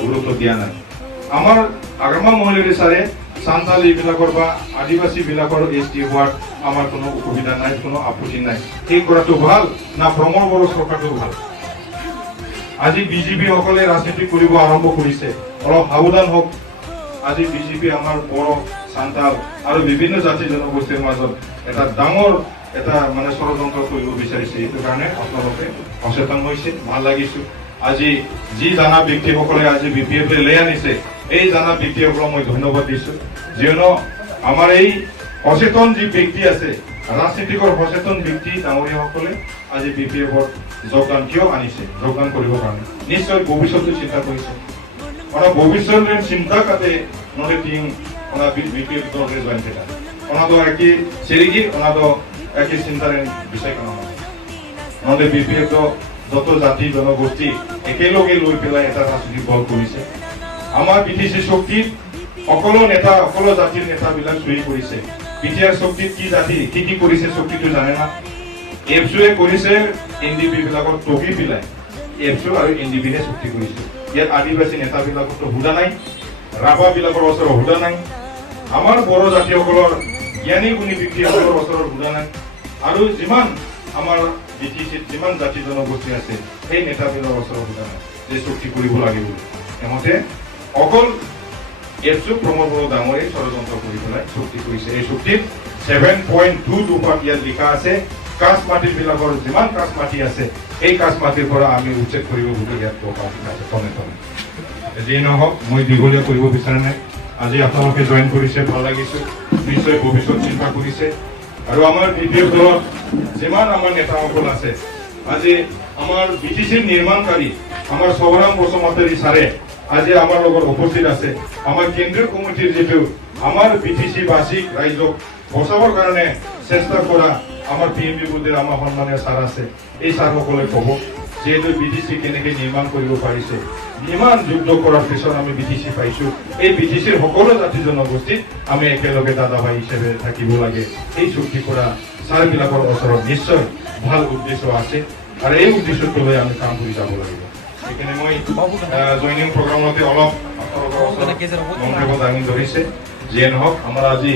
গুৰুত্ব দিয়া নাই আমাৰ আগামা মহিলাৰ সাৰে সান্তালী বিলাকৰ বা আদিবাসী বিলাকৰ এসটি হোৱাত আমাৰ কোনো অসুবিধা নাই কোনো আপত্তি নাই এই কৰাটো ভাল না প্ৰমোদ বড়ো সৰকাৰটো ভাল আজি বিজেপি সকলে ৰাজনীতি কৰিব আৰম্ভ কৰিছে অলপ সাৱধান হওক আজি বিজেপি আমাৰ বড়ো সান্তাল আৰু বিভিন্ন জাতি জনগোষ্ঠীৰ মাজত এটা ডাঙৰ এটা মানে ষড়যন্ত্ৰ কৰিব বিচাৰিছে এইটো কাৰণে আপোনালোকে সচেতন হৈছে ভাল লাগিছে আজি যি জানা ব্যক্তিসকলে আজি বিপিএফ লৈ আনিছে এই জানা ব্যক্তিসকলক মই ধন্যবাদ দিছো যিনো আমাৰ এই সচেতন যি ব্যক্তি আছে ৰাজনীতিকৰ সচেতন ব্যক্তি ডাঙৰীয়াসকলে আজি বিপিএফৰ যোগদান কিয় আনিছে যোগদান কৰিব কাৰণে নিশ্চয় ভৱিষ্যতটো চিন্তা কৰিছে মানে ভৱিষ্যতৰ চিন্তা কাতে নৰে টিম ওনা বিপিএফ দলে জয়েন কৰা ওনা তো একই সেরিগি ওনা তো একই চিন্তার বিষয় কেন নরে বিপিএফ তো যত জাতি জনগোষ্ঠী একেলগে লৈ পেলাই এটা ৰাজনৈতিক দল কৰিছে আমাৰ বিটিসি শক্তিত সকলো নেতা সকলো জাতিৰ নেতাবিলাক জয়ী কৰিছে বিটিআৰ শক্তিত কি জাতি কি কৰিছে শক্তিটো জানে না এফসুৱে কৰিছে এনডিপি বিলাকৰ টকি পিলাই এফসু আৰু এনডিপিনে শক্তি কৰিছে ইয়াত আদিবাসী নেতাবিলাকৰ তো হুদা নাই ৰাভা বিলাকৰ ওচৰত হুদা নাই আমাৰ বড়ো জাতিসকলৰ জ্ঞানী গুণী ব্যক্তিসকলৰ ওচৰত হুদা নাই আৰু যিমান আমাৰ বিটিসিত যিমান জাতি জনগোষ্ঠী আছে সেই নেতাবিলাকৰ ওচৰত হুদা নাই যে শক্তি কৰিব লাগিব এমতে অকল এফসু প্ৰমোদ বড়ো ডাঙৰে ষড়যন্ত্ৰ কৰি পেলাই শক্তি কৰিছে এই শক্তিত 7.22 ইয়াত লিখা আছে কাছ মাটি বিলাকৰ যিমান কাছ মাটি আছে এই কাছ মাটিৰ পৰা আমি উচ্ছেদ কৰিব বুলি ইয়াত কথা আছে তনে তনে যি নহওক মই দীঘলীয়া কৰিব বিচাৰা নাই আজি আপোনালোকে জয়েন কৰিছে ভাল লাগিছে নিশ্চয় ভৱিষ্যত চিন্তা কৰিছে আৰু আমাৰ বিপিএফ দলত যিমান আমাৰ নেতাসকল আছে আজি আমাৰ বিটিসিৰ নিৰ্মাণকাৰী আমাৰ সবৰাম বসুমতাৰী ছাৰে আজি আমাৰ লগত উপস্থিত আছে আমাৰ কেন্দ্ৰীয় কমিটিৰ যেটো আমাৰ বিটিসি বাসিক ৰাইজক বচাবৰ কাৰণে চেষ্টা কৰা আমাৰ পিএমবি বুদ্ধিৰ আমাৰ সন্মানীয় ছাৰ আছে এই ছাৰসকলে ক'ব যেহেতু বিটিসি কেনেকৈ নিৰ্মাণ কৰিব পাৰিছে ইমান যুদ্ধ কৰাৰ পিছত আমি বিটিসি পাইছো এই বিটিসিৰ সকলো জাতি জনগোষ্ঠীত আমি একেলগে দাদা ভাই হিচাপে থাকিব লাগে এই চুক্তি কৰা ছাৰবিলাকৰ ওচৰত নিশ্চয় ভাল উদ্দেশ্য আছে আৰু এই উদ্দেশ্যটো লৈ আমি কাম কৰি যাব লাগিব সেইকাৰণে মই জইনিং প্ৰগ্ৰামতে অলপ মন্তব্য দাঙি ধৰিছে যিয়ে নহওক আমাৰ আজি